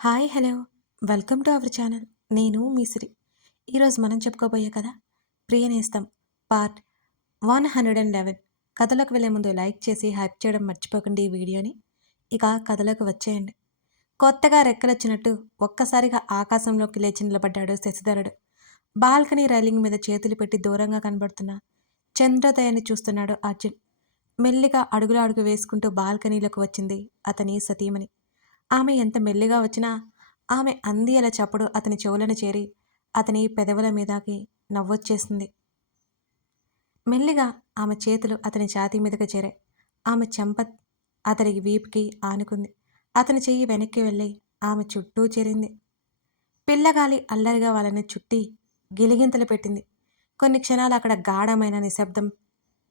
Hi hello welcome to our channel. నేను మీ సిరి. ఈరోజు మనం చెప్పుకోబోయే కథ ప్రియనేస్తం పార్ట్ 111. కథలోకి వెళ్ళే ముందు లైక్ చేసి హైప్ చేయడం మర్చిపోకండి ఈ వీడియోని. ఇక కథలోకి వచ్చేయండి. కొత్తగా రెక్కలొచ్చినట్టు ఒక్కసారిగా ఆకాశంలోకి లేచి నిలబడ్డాడు శశిధరుడు. బాల్కనీ రైలింగ్ మీద చేతులు పెట్టి దూరంగా కనబడుతున్న చంద్రోదయాన్ని చూస్తున్నాడు అర్జున్. మెల్లిగా అడుగులు అడుగు వేసుకుంటూ బాల్కనీలోకి వచ్చింది అతని సతీమణి. ఆమె ఎంత మెల్లిగా వచ్చినా ఆమె అందియల చప్పుడు అతని చెవులను చేరి అతని పెదవుల మీదకి నవ్వొచ్చేసింది. మెల్లిగా ఆమె చేతులు అతని ఛాతీ మీదకి చేరాయి. ఆమె చెంప అతని వీపుకి ఆనుకుంది. అతని చెయ్యి వెనక్కి వెళ్ళి ఆమె చుట్టూ చేరింది. పిల్లగాలి అల్లరిగా వాళ్ళని చుట్టి గిలిగింతలు పెట్టింది. కొన్ని క్షణాలు అక్కడ గాఢమైన నిశ్శబ్దం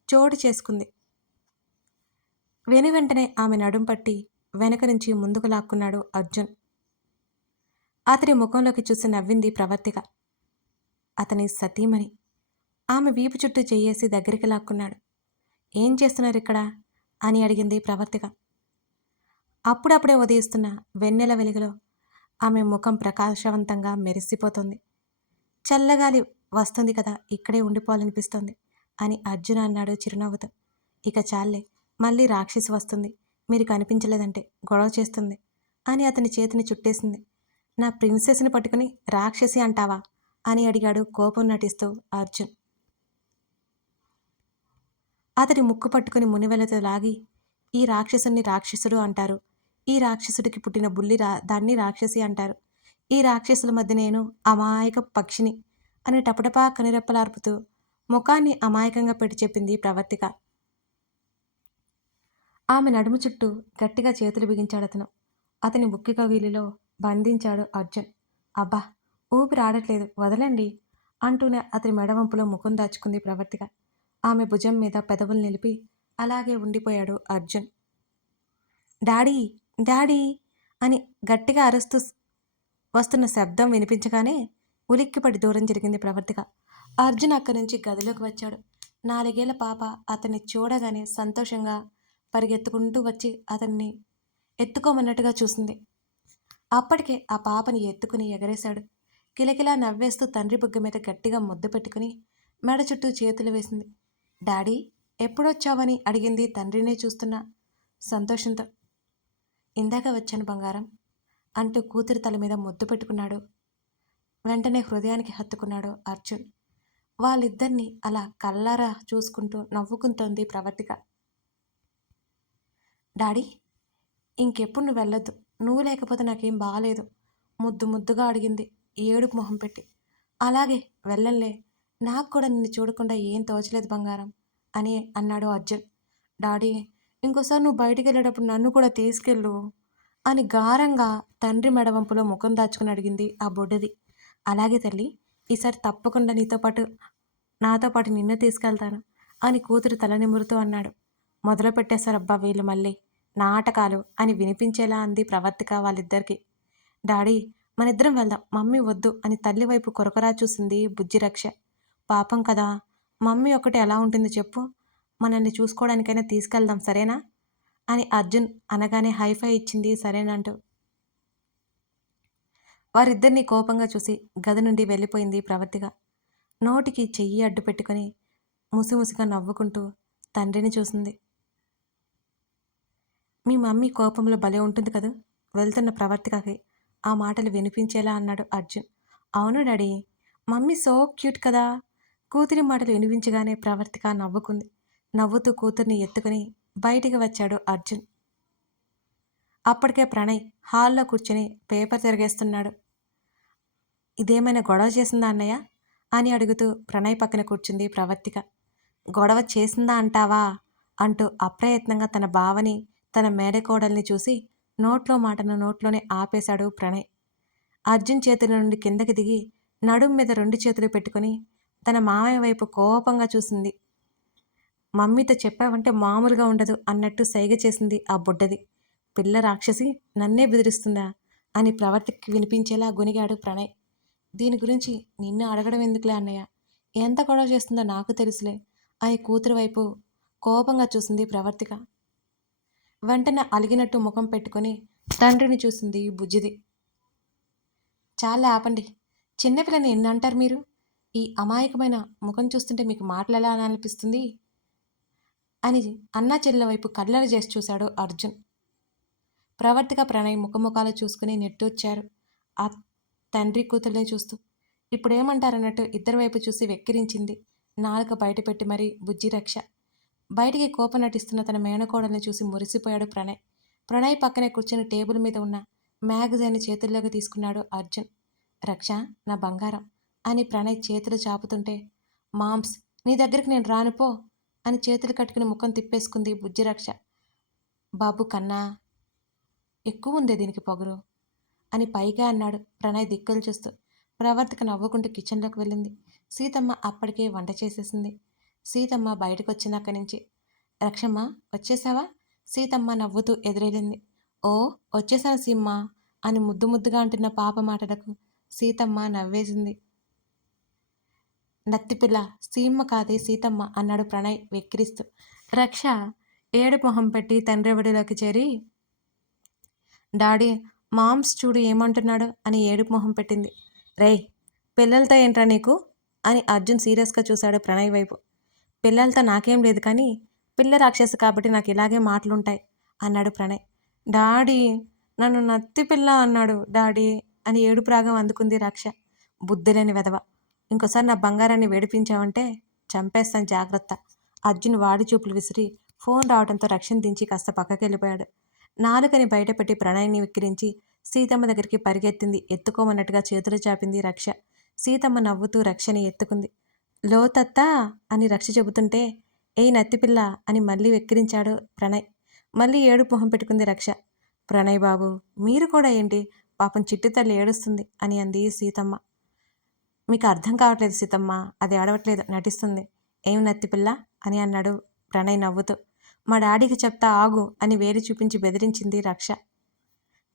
చోటు చేసుకుంది. వెనువెంటనే ఆమె నడుం పట్టి వెనక నుంచి ముందుకు లాక్కున్నాడు అర్జున్. అతని ముఖంలోకి చూసి నవ్వింది ప్రవర్తిక, అతని సతీమణి. ఆమె వీపు చుట్టూ చెయ్యేసి దగ్గరికి లాక్కున్నాడు. ఏం చేస్తున్నారు ఇక్కడ అని అడిగింది ప్రవర్తిక. అప్పుడప్పుడే ఉదయిస్తున్న వెన్నెల వెలుగులో ఆమె ముఖం ప్రకాశవంతంగా మెరిసిపోతుంది. చల్లగాలి వస్తుంది కదా, ఇక్కడే ఉండిపోవాలనిపిస్తోంది అని అర్జున్ అన్నాడు చిరునవ్వుతో. ఇక చాలే, మళ్ళీ రాక్షసి వస్తుంది, మీరు కనిపించలేదంటే గొడవ చేస్తుంది అని అతని చేతిని చుట్టేసింది. నా ప్రిన్సెస్ని పట్టుకుని రాక్షసి అంటావా అని అడిగాడు కోపం నటిస్తూ అర్జున్. అతడి ముక్కు పట్టుకుని మునివెలతో లాగి, ఈ రాక్షసుని రాక్షసుడు అంటారు, ఈ రాక్షసుడికి పుట్టిన దాన్ని రాక్షసి అంటారు, ఈ రాక్షసుల మధ్య నేను అమాయక పక్షిని అని టపటపా కనురెప్పలార్పుతూ ముఖాన్ని అమాయకంగా పెట్టి చెప్పింది ప్రవర్తిక. ఆమె నడుము చుట్టూ గట్టిగా చేతులు బిగించాడతను. అతని బుక్కి కవిలిలో బంధించాడు అర్జున్. అబ్బా, ఊపిరాడట్లేదు, వదలండి అంటూనే అతని మెడవంపులో ముఖం దాచుకుంది ప్రవర్తిక. ఆమె భుజం మీద పెదవులు నిలిపి అలాగే ఉండిపోయాడు అర్జున్. డాడీ, డాడీ అని గట్టిగా అరుస్తూ వస్తున్న శబ్దం వినిపించగానే ఉలిక్కిపడి దూరం జరిగింది ప్రవర్తిక. అర్జున్ అక్కడి నుంచి గదిలోకి వచ్చాడు. 4 ఏళ్ల పాప అతన్ని చూడగానే సంతోషంగా పరిగెత్తుకుంటూ వచ్చి అతన్ని ఎత్తుకోమన్నట్టుగా చూసింది. అప్పటికే ఆ పాపని ఎత్తుకుని ఎగరేశాడు. కిలకిలా నవ్వేస్తూ తండ్రి బుగ్గ మీద గట్టిగా ముద్దు పెట్టుకుని మెడ చుట్టూ చేతులు వేసింది. డాడీ, ఎప్పుడొచ్చావని అడిగింది తండ్రినే చూస్తున్న సంతోషంతో. ఇందాక వచ్చాను బంగారం అంటూ కూతురి తల మీద ముద్దు పెట్టుకున్నాడు. వెంటనే హృదయానికి హత్తుకున్నాడు అర్జున్. వాళ్ళిద్దరినీ అలా కల్లారా చూసుకుంటూ నవ్వుకుంటోంది ప్రవర్తిక. డాడీ, ఇంకెప్పుడు నువ్వు వెళ్ళొద్దు, నువ్వు లేకపోతే నాకేం బాగాలేదు ముద్దు ముద్దుగా అడిగింది ఏడుపు మొహం పెట్టి. అలాగే వెళ్ళంలే, నాకు కూడా నిన్ను చూడకుండా ఏం తోచలేదు బంగారం అని అన్నాడు అర్జున్. డాడీ, ఇంకోసారి నువ్వు బయటికి వెళ్ళేటప్పుడు నన్ను కూడా తీసుకెళ్ళు అని గారంగా తండ్రి మెడవంపులో ముఖం దాచుకుని అడిగింది ఆ బొడ్డది. అలాగే తల్లి, ఈసారి తప్పకుండా నాతో పాటు నిన్ను తీసుకెళ్తాను అని కూతురు తల నిమురుతూ అన్నాడు. మొదలు పెట్టేశారబ్బా వీళ్ళు మళ్ళీ నాటకాలు అని వినిపించేలా అంది ప్రవర్తిక వాళ్ళిద్దరికి. డాడీ, మనిద్దరం వెళ్దాం, మమ్మీ వద్దు అని తల్లి వైపు కొరకరా చూసింది బుజ్జిరక్ష. పాపం కదా, మమ్మీ ఒకటి ఎలా ఉంటుంది చెప్పు, మనల్ని చూసుకోవడానికైనా తీసుకెళ్దాం సరేనా అని అర్జున్ అనగానే హైఫై ఇచ్చింది సరేనంటూ. వారిద్దరినీ కోపంగా చూసి గది నుండి వెళ్ళిపోయింది ప్రవర్తిక. నోటికి చెయ్యి అడ్డు పెట్టుకుని ముసిముసిగా నవ్వుకుంటూ తండ్రిని చూసింది. మీ మమ్మీ కోపంలో భలే ఉంటుంది కదూ వెళ్తున్న ప్రవర్తికకి ఆ మాటలు వినిపించేలా అన్నాడు అర్జున్. అవును డాడీ, మమ్మీ సో క్యూట్ కదా. కూతురి మాటలు వినిపించగానే ప్రవర్తిక నవ్వుకుంది. నవ్వుతూ కూతుర్ని ఎత్తుకుని బయటికి వచ్చాడు అర్జున్. అప్పటికే ప్రణయ్ హాల్లో కూర్చుని పేపర్ తిరిగేస్తున్నాడు. ఇదేమైనా గొడవ చేసిందా అన్నయ్య అని అడుగుతూ ప్రణయ్ పక్కన కూర్చుంది ప్రవర్తిక. గొడవ చేసిందా అంటావా అంటూ అప్రయత్నంగా తన బావని తన మేడకోడల్ని చూసి నోట్లో మాటను నోట్లోనే ఆపేశాడు ప్రణయ్. అర్జున్ చేతుల నుండి కిందకి దిగి నడుం మీద 2 చేతులు పెట్టుకుని తన మామయ్య వైపు కోపంగా చూసింది. మమ్మీతో చెప్పావంటే మామూలుగా ఉండదు అన్నట్టు సైగ చేసింది ఆ బుడ్డది. పిల్ల రాక్షసి నన్నే బెదిరిస్తుందా అని ప్రవర్తికి వినిపించేలా గొనిగాడు ప్రణయ్. దీని గురించి నిన్ను అడగడం ఎందుకులే అన్నయ్య, ఎంత గొడవ చేస్తుందో నాకు తెలుసులే అని కూతురు వైపు కోపంగా చూసింది ప్రవర్తిక. వెంటనే అలిగినట్టు ముఖం పెట్టుకుని తండ్రిని చూసింది బుజ్జిది. చాలా ఆపండి. చిన్నపిల్లని ఎన్నంటారు మీరు? ఈ అమాయకమైన ముఖం చూస్తుంటే మీకు మాటలెలా అనిపిస్తుంది? అని అన్నా చెల్లెల వైపు కళ్ళెర చేసి చూశాడు అర్జున్. ప్రవర్తిక ప్రణయ్ ముఖముఖాలు చూసుకుని నిట్టూర్చారు. ఆ తండ్రి కూతుర్ని చూస్తూ. ఇప్పుడేమంటారన్నట్టు ఇద్దరి వైపు చూసి వెక్కిరించింది. నాలుక బయటపెట్టి మరీ బుజ్జి రక్ష. బయటికి కోపం నటిస్తున్న తన మేనకోడల్ని చూసి మురిసిపోయాడు ప్రణయ్. ప్రణయ్ పక్కనే కూర్చుని టేబుల్ మీద ఉన్న మ్యాగజైన్ చేతుల్లోకి తీసుకున్నాడు అర్జున్. రక్ష, నా బంగారం అని ప్రణయ్ చేతులు చాపుతుంటే, మామ్స్, నీ దగ్గరికి నేను రానుపో అని చేతులు కట్టుకుని ముఖం తిప్పేసుకుంది బుజ్జిరక్ష. బాబు కన్నా ఎక్కువ ఉందే దీనికి పొగరు అని పైగా అన్నాడు ప్రణయ్ దిక్కులు చూస్తూ. ప్రవర్తిక నవ్వుకుంటూ కిచెన్లోకి వెళ్ళింది. సీతమ్మ అప్పటికే వంట చేసేసింది. సీతమ్మ బయటకు వచ్చిందక్కడి నుంచి. రక్షమ్మ, వచ్చేసావా? సీతమ్మ నవ్వుతూ ఎదురెళ్ళింది. ఓ, వచ్చేసాను సీమ్మ అని ముద్దు ముద్దుగా అంటున్న పాప మాటలకు సీతమ్మ నవ్వేసింది. నత్తిపిల్ల, సీమ్మ కాదే సీతమ్మ అన్నాడు ప్రణయ్ వెక్కిరిస్తూ. రక్ష ఏడు మొహం పెట్టి తండ్రివడిలోకి చేరి, డాడీ, మామ్స్ చూడు ఏమంటున్నాడు అని ఏడుపు మొహం పెట్టింది. రేయ్, పిల్లలతో ఏంట్రా నీకు అని అర్జున్ సీరియస్గా చూశాడు ప్రణయ్ వైపు. పిల్లలతో నాకేం లేదు కానీ పిల్ల రాక్షసి కాబట్టి నాకు ఇలాగే మాటలుంటాయి అన్నాడు ప్రణయ్. డాడీ, నన్ను నత్తి పిల్ల అన్నాడు డాడీ అని ఏడుపు రాగం అందుకుంది రక్ష. బుద్ధిలేని వెధవ, ఇంకోసారి నా బంగారాన్ని వేడిపించావంటే చంపేస్తాను జాగ్రత్త. అర్జున్ వాడి చూపులు విసిరి ఫోన్ రావడంతో రక్షను దించి కాస్త పక్కకి వెళ్ళిపోయాడు. నాలుకని బయటపెట్టి ప్రణయ్ని విక్కిరించి సీతమ్మ దగ్గరికి పరిగెత్తింది. ఎత్తుకోమన్నట్టుగా చేతులు చాపింది రక్ష. సీతమ్మ నవ్వుతూ రక్షని ఎత్తుకుంది. లోతత్తా అని రక్ష చెబుతుంటే, ఏయ్ నత్తిపిల్ల అని మళ్ళీ వెక్కిరించాడు ప్రణయ్. మళ్ళీ ఏడుపు మొహం పెట్టుకుంది రక్ష. ప్రణయ్ బాబు, మీరు కూడా ఏంటి, పాపం చిట్టి తల్లి ఏడుస్తుంది అని అంది సీతమ్మ. మీకు అర్థం కావట్లేదు సీతమ్మ, అది ఏడవట్లేదు, నటిస్తుంది. ఏం నత్తిపిల్ల అని అన్నాడు ప్రణయ్ నవ్వుతూ. మా డాడీకి చెప్తా ఆగు అని వేలు చూపించి బెదిరించింది రక్ష.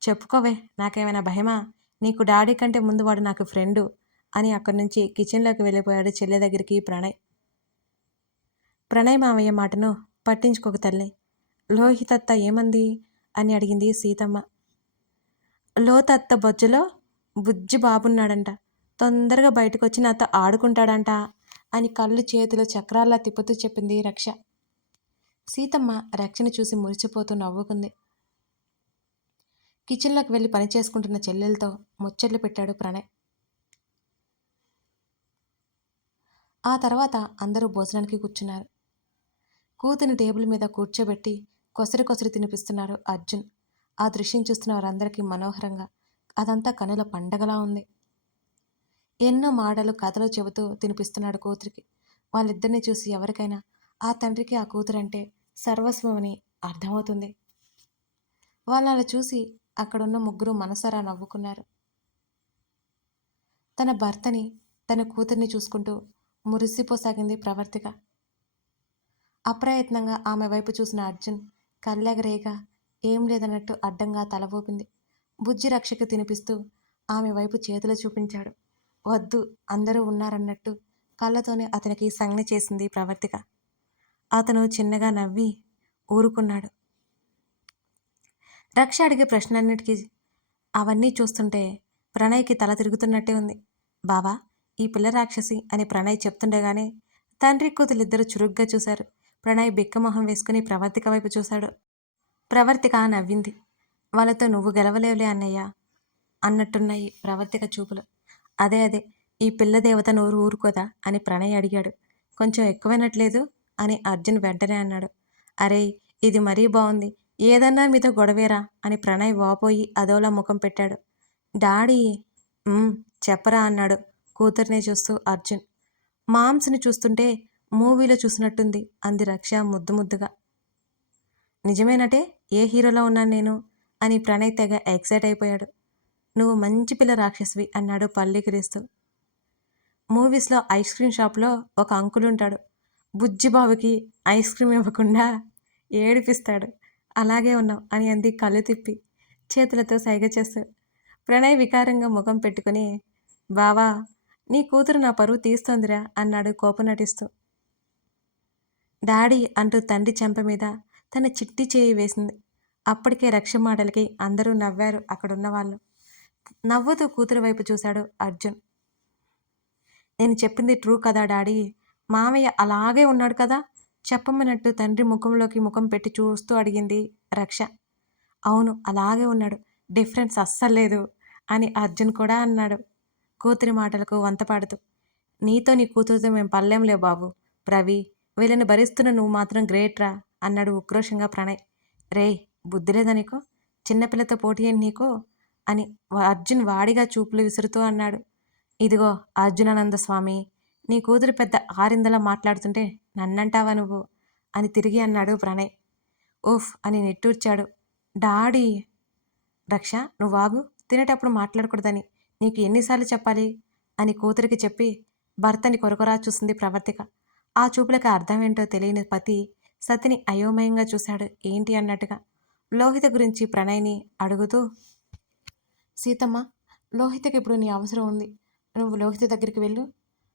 చెప్పుకోవే, నాకేమైనా భయమా? నీకు డాడీ కంటే ముందు వాడు నాకు ఫ్రెండు అని అక్కడి నుంచి కిచెన్లోకి వెళ్ళిపోయాడు చెల్లె దగ్గరికి ప్రణయ్. ప్రణయ్ మావయ్య మాటను పట్టించుకోక తల్లి. లోహితత్త ఏమంది అని అడిగింది సీతమ్మ. లోతత్త బొజ్జలో బుజ్జి బాబున్నాడంట, తొందరగా బయటకు వచ్చి నాతో ఆడుకుంటాడంట అని కళ్ళు చేతులు చక్రాల్లా తిప్పుతూ చెప్పింది రక్ష. సీతమ్మ రక్షని చూసి మురిసిపోతూ నవ్వుకుంది. కిచెన్లోకి వెళ్ళి పని చేసుకుంటున్న చెల్లెలతో ముచ్చట్లు పెట్టాడు ప్రణయ్. ఆ తర్వాత అందరూ భోజనానికి కూర్చున్నారు. కూతుని టేబుల్ మీద కూర్చోబెట్టి కొసరి కొసరి తినిపిస్తున్నారు అర్జున్. ఆ దృశ్యం చూస్తున్న వారందరికీ మనోహరంగా, అదంతా కనుల పండగలా ఉంది. ఎన్నో మాటలు కథలు చెబుతూ తినిపిస్తున్నాడు కూతురికి. వాళ్ళిద్దరిని చూసి ఎవరికైనా ఆ తండ్రికి ఆ కూతురంటే సర్వస్వమని అర్థమవుతుంది. వాళ్ళని అలా చూసి అక్కడున్న ముగ్గురు మనసారా నవ్వుకున్నారు. తన భర్తని, తన కూతుర్ని చూసుకుంటూ మురిసిపోసాగింది ప్రవర్తిక. అప్రయత్నంగా ఆమె వైపు చూసిన అర్జున్ కళ్ళెగరేగా ఏం లేదన్నట్టు అడ్డంగా తల ఊపింది. బుజ్జి రక్షకు తినిపిస్తూ ఆమె వైపు చేతులు చూపించాడు. వద్దు, అందరూ ఉన్నారన్నట్టు కళ్ళతోనే అతనికి సంజ్ఞ చేసింది ప్రవర్తిక. అతను చిన్నగా నవ్వి ఊరుకున్నాడు. రక్ష అడిగే ప్రశ్నలన్నిటికీ అవన్నీ చూస్తుంటే ప్రణయ్కి తల తిరుగుతున్నట్టే ఉంది. బావా, ఈ పిల్ల రాక్షసి అని ప్రణయ్ చెప్తుండగానే తండ్రి కూతులిద్దరూ చురుగ్గా చూశారు. ప్రణయ్ బిక్కమొహం వేసుకుని ప్రవర్తిక వైపు చూశాడు. ప్రవర్తిక నవ్వింది. వాళ్ళతో నువ్వు గెలవలేవులే అన్నయ్య అన్నట్టున్నాయి ప్రవర్తిక చూపులు. అదే అదే, ఈ పిల్ల దేవత నోరు ఊరుకోదా అని ప్రణయ్ అడిగాడు. కొంచెం ఎక్కువైనట్లేదు అని అర్జున్ వెంటనే అన్నాడు. అరే, ఇది మరీ బాగుంది, ఏదన్నా మీతో గొడవేరా అని ప్రణయ్ వాపోయి అదోలా ముఖం పెట్టాడు. డాడీ, చెప్పరా అన్నాడు కూతుర్నే చూస్తూ అర్జున్. మామ్స్ని చూస్తుంటే మూవీలో చూసినట్టుంది అంది రక్ష ముద్దు ముద్దుగా. నిజమేనటే, ఏ హీరోలో ఉన్నాను నేను అని ప్రణయ్ తెగ ఎక్సైట్ అయిపోయాడు. నువ్వు మంచి పిల్ల రాక్షసివి అన్నాడు పల్లికిరిస్తూ. మూవీస్లో ఐస్ క్రీమ్ షాప్లో ఒక అంకుల్ ఉంటాడు. బుజ్జిబాబుకి ఐస్ క్రీమ్ ఇవ్వకుండా ఏడిపిస్తాడు. అలాగే ఉన్నావు అని అంది కళ్ళు తిప్పి చేతులతో సైగ చేస్తూ. ప్రణయ్ వికారంగా ముఖం పెట్టుకుని, బావా, నీ కూతురు నా పరువు తీస్తోందిరా అన్నాడు కోపం నటిస్తూ. డాడీ అంటూ తండ్రి చెంప మీద తన చిట్టి చేయి వేసింది. అప్పటికే రక్ష మాటలకి అందరూ నవ్వారు అక్కడున్న వాళ్ళు. నవ్వుతూ కూతురు వైపు చూశాడు అర్జున్. నేను చెప్పింది ట్రూ కదా డాడీ? మామయ్య అలాగే ఉన్నాడు కదా? చెప్పమన్నట్టు తండ్రి ముఖంలోకి ముఖం పెట్టి చూస్తూ అడిగింది రక్ష. అవును అలాగే ఉన్నాడు. డిఫరెన్స్ అస్సల్లేదు అని అర్జున్ కూడా అన్నాడు. కూతురి మాటలకు వంతపాడుతూ. నీతో నీ కూతురుతో మేము పడలేంలే బాబు. రవి, వీళ్ళని భరిస్తున్న నువ్వు మాత్రం గ్రేట్ రా అన్నాడు ఉక్రోషంగా ప్రణయ్. రేయ్ బుద్ధిలేదా నీకు? చిన్నపిల్లతో పోటీ ఏంటి నీకు? అని అర్జున్ వాడిగా చూపులు విసురుతూ అన్నాడు. ఇదిగో అర్జునానంద స్వామి, నీ కూతురు పెద్ద ఆరిందలా మాట్లాడుతుంటే నన్నంటావా నువ్వు? అని తిరిగి అన్నాడు ప్రణయ్. ఉఫ్ అని నిట్టూర్చాడు. డాడీ! రక్ష నువ్వాగు, తినేటప్పుడు మాట్లాడకూడదని నీకు ఎన్నిసార్లు చెప్పాలి? అని కూతురికి చెప్పి భర్తని కొరకొరా చూసింది ప్రవర్తిక. ఆ చూపులకు అర్థమేంటో తెలియని పతి సతిని అయోమయంగా చూశాడు. ఏంటి అన్నట్టుగా. లోహిత గురించి ప్రణయ్ని అడుగుతూ, సీతమ్మ, లోహితకి ఇప్పుడు నీ అవసరం ఉంది. నువ్వు లోహిత దగ్గరికి వెళ్ళు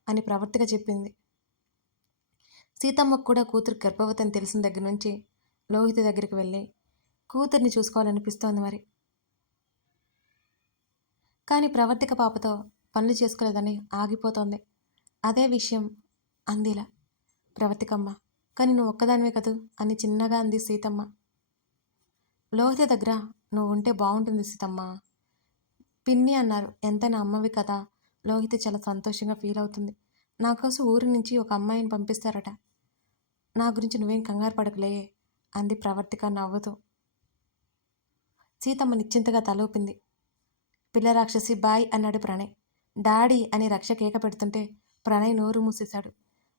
అని ప్రవర్తిక చెప్పింది. సీతమ్మకు కూడా కూతురు గర్భవతి అని తెలిసిన దగ్గర నుంచి లోహిత దగ్గరికి వెళ్ళి కూతుర్ని చూసుకోవాలనిపిస్తోంది మరి. కానీ ప్రవర్తిక పాపతో పనులు చేసుకోలేదని ఆగిపోతోంది. అదే విషయం అందిలా ప్రవర్తికమ్మ. కానీ నువ్వు ఒక్కదానివే కదూ అని చిన్నగా అంది సీతమ్మ. లోహిత దగ్గర నువ్వు ఉంటే బాగుంటుంది సీతమ్మ. పిన్ని అన్నారు. ఎంతైనా అమ్మవి కదా. లోహిత చాలా సంతోషంగా ఫీల్ అవుతుంది. నా కోసం ఊరి నుంచి ఒక అమ్మాయిని పంపిస్తారట. నా గురించి నువ్వేం కంగారు పడకులే అంది ప్రవర్తిక నవ్వుతూ. సీతమ్మ నిశ్చింతగా తల ఊపింది. పిల్ల రాక్షసి బాయ్ అన్నాడు ప్రణయ్. డాడీ అని రక్ష కేక పెడుతుంటే ప్రణయ్ నోరు మూసేశాడు.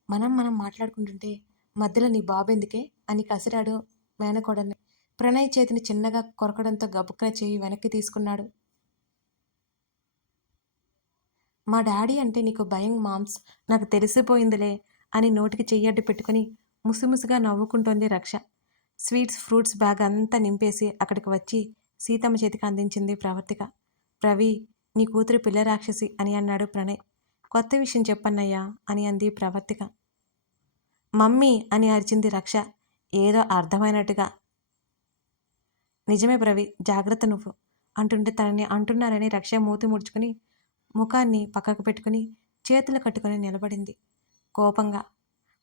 మనం మాట్లాడుకుంటుంటే మధ్యలో నీ బాబెందుకే అని కసిరాడు మేనకోడల్ని. ప్రణయ్ చేతిని చిన్నగా కొరకడంతో గబుక్కున చేయి వెనక్కి తీసుకున్నాడు. మా డాడీ అంటే నీకు భయం మామ్స్, నాకు తెలిసిపోయిందిలే అని నోటికి చెయ్యడ్డు పెట్టుకుని ముసిముసిగా నవ్వుకుంటోంది రక్ష. స్వీట్స్ ఫ్రూట్స్ బ్యాగ్ అంతా నింపేసి అక్కడికి వచ్చి సీతమ్మ చేతికి అందించింది ప్రవర్తిక. రవి, నీ కూతురు పిల్ల రాక్షసి అని అన్నాడు ప్రణయ్. కొత్త విషయం చెప్పన్నయ్యా అని అంది ప్రవర్తిక. మమ్మీ అని అరిచింది రక్ష ఏదో అర్థమైనట్టుగా. నిజమే ప్రవి, జాగ్రత్త నువ్వు అంటుంటే తనని అంటున్నారని రక్ష మూతి ముడుచుకుని ముఖాన్ని పక్కకు పెట్టుకుని చేతులు కట్టుకుని నిలబడింది కోపంగా.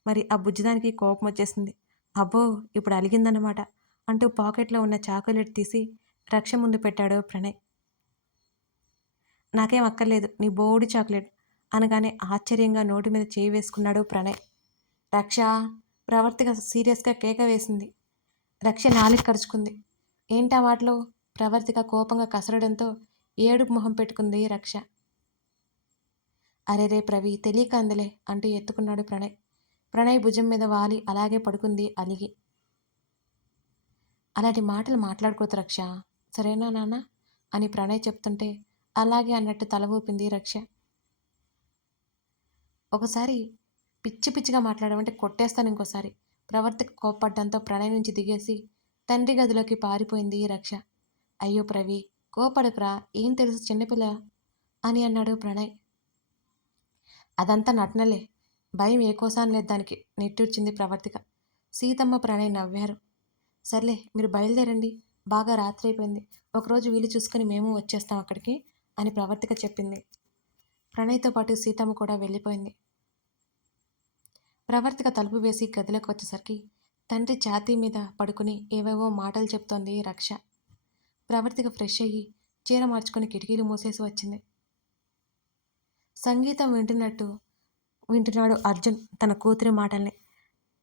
మరి ఆ బుజ్జిదానికి కోపం వచ్చేసింది. అబ్బో ఇప్పుడు అలిగిందన్నమాట అంటూ పాకెట్లో ఉన్న చాక్లెట్ తీసి రక్ష ముందు పెట్టాడు ప్రణయ్. నాకేం అక్కర్లేదు నీ బోడి చాక్లెట్ అనగానే ఆశ్చర్యంగా నోటి మీద చేయి వేసుకున్నాడు ప్రణయ్. రక్ష, ప్రవర్తిక సీరియస్గా కేక వేసింది. రక్ష నాలుగు కరుచుకుంది. ఏంటా వాటిలో? ప్రవర్తిక కోపంగా కసరడంతో ఏడుపు మొహం పెట్టుకుంది రక్ష. అరే రే ప్రవి, తెలియక అందులే అంటూ ఎత్తుకున్నాడు ప్రణయ్. ప్రణయ్ భుజం మీద వాలి అలాగే పడుకుంది అలిగి. అలాంటి మాటలు మాట్లాడుకోవద్దు రక్ష, సరేనా నాన్న అని ప్రణయ్ చెప్తుంటే అలాగే అన్నట్టు తల ఊపింది రక్ష. ఒకసారి పిచ్చి పిచ్చిగా మాట్లాడమంటే కొట్టేస్తాను ఇంకోసారి. ప్రవర్తిక కోప్పడ్డంతో ప్రణయ్ నుంచి దిగేసి తండ్రి గదిలోకి పారిపోయింది రక్ష. అయ్యో ప్రవి, కోపడకురా, ఏం తెలుసు చిన్నపిల్ల అని అన్నాడు ప్రణయ్. అదంతా నటనలే, భయం ఏ కోసాను లేదు దానికి నిట్టూర్చింది ప్రవర్తిక. సీతమ్మ ప్రణయ్ నవ్వారు. సర్లే మీరు బయలుదేరండి, బాగా రాత్రి అయిపోయింది. ఒకరోజు వీలు చూసుకొని మేము వచ్చేస్తాం అక్కడికి అని ప్రవర్తిక చెప్పింది. ప్రణయ్తో పాటు సీతమ్మ కూడా వెళ్ళిపోయింది. ప్రవర్తిక తలుపు వేసి గదిలోకి వచ్చేసరికి తండ్రి ఛాతీ మీద పడుకుని ఏవేవో మాటలు చెప్తోంది రక్ష. ప్రవర్తిక ఫ్రెష్ అయ్యి చీర మార్చుకొని కిటికీలు మూసేసి వచ్చింది. సంగీతం వింటున్నాడు అర్జున్ తన కూతురి మాటల్ని.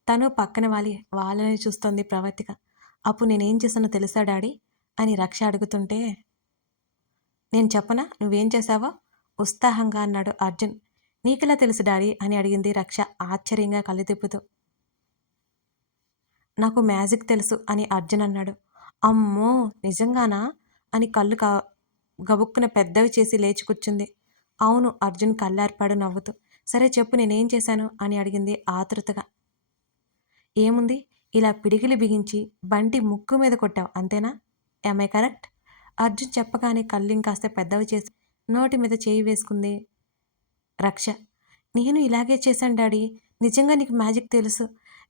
తను పక్కన వాళ్ళని చూస్తోంది ప్రవర్తిక. అప్పుడు నేనేం చేశానో తెలుసా డాడీ అని రక్ష అడుగుతుంటే, నేను చెప్పనా నువ్వేం చేశావో ఉత్సాహంగా అన్నాడు అర్జున్. నీకెలా తెలుసు డాడీ అని అడిగింది రక్ష ఆశ్చర్యంగా కళ్ళు తిప్పుతూ. నాకు మ్యాజిక్ తెలుసు అని అర్జున్ అన్నాడు. అమ్మో నిజంగానా అని కళ్ళు గబుక్కున పెద్దవి చేసి లేచి కూర్చుంది. అవును అర్జున్ కళ్ళార్పాడు నవ్వుతూ. సరే చెప్పు నేనేం చేశాను అని అడిగింది ఆతృతగా. ఏముంది, ఇలా పిడికిలి బిగించి బంటి ముక్కు మీద కొట్టావు అంతేనా? I correct? అర్జున్ చెప్పగానే కళ్ళింకాస్త పెద్దవి చేసి నోటి మీద చేయి వేసుకుంది రక్ష. నేను ఇలాగే చేశాను డాడీ, నిజంగా నీకు మ్యాజిక్ తెలుసు.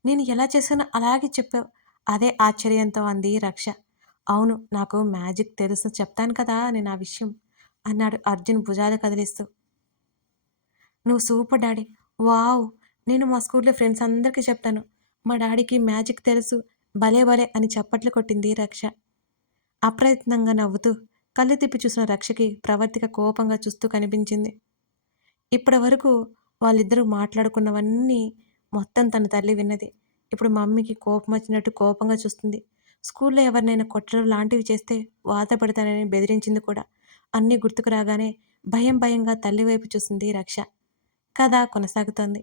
నేను ఎలా చేశానో అలాగే చెప్పావు అదే ఆశ్చర్యంతో అంది రక్ష. అవును నాకు మ్యాజిక్ తెలుసు, చెప్తాను కదా నేను ఆ విషయం అన్నాడు అర్జున్ భుజాలు కదిలిస్తూ. నువ్వు సూపర్ డాడీ. వావ్! నేను మా స్కూల్‌లో ఫ్రెండ్స్ అందరికీ చెప్తాను. మా డాడీకి మ్యాజిక్ తెలుసు. భలే భలే అని చప్పట్లు కొట్టింది రక్ష. అప్రయత్నంగా నవ్వుతూ కళ్ళు తిప్పి చూసిన రక్షకి ప్రవర్తిక కోపంగా చూస్తూ కనిపించింది. ఇప్పటివరకు వాళ్ళిద్దరూ మాట్లాడుకున్నవన్నీ మొత్తం తన తల్లి విన్నది. ఇప్పుడు మమ్మీకి కోపమొచ్చినట్టు కోపంగా చూస్తుంది. స్కూల్లో ఎవరినైనా కొట్టడం లాంటివి చేస్తే బాధపడతానని బెదిరించింది కూడా. అన్నీ గుర్తుకు రాగానే భయం భయంగా తల్లి వైపు చూసింది రక్ష. కథ కొనసాగుతోంది.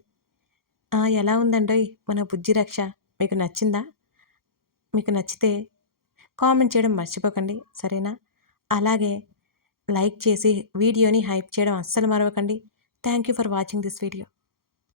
ఎలా ఉందండోయ్ మన బుజ్జి రక్ష? మీకు నచ్చిందా? మీకు నచ్చితే కామెంట్ చేయడం మర్చిపోకండి. సరేనా? అలాగే లైక్ చేసి వీడియోని హైప్ చేయడం అస్సలు మరవకండి. Thank you for watching this video.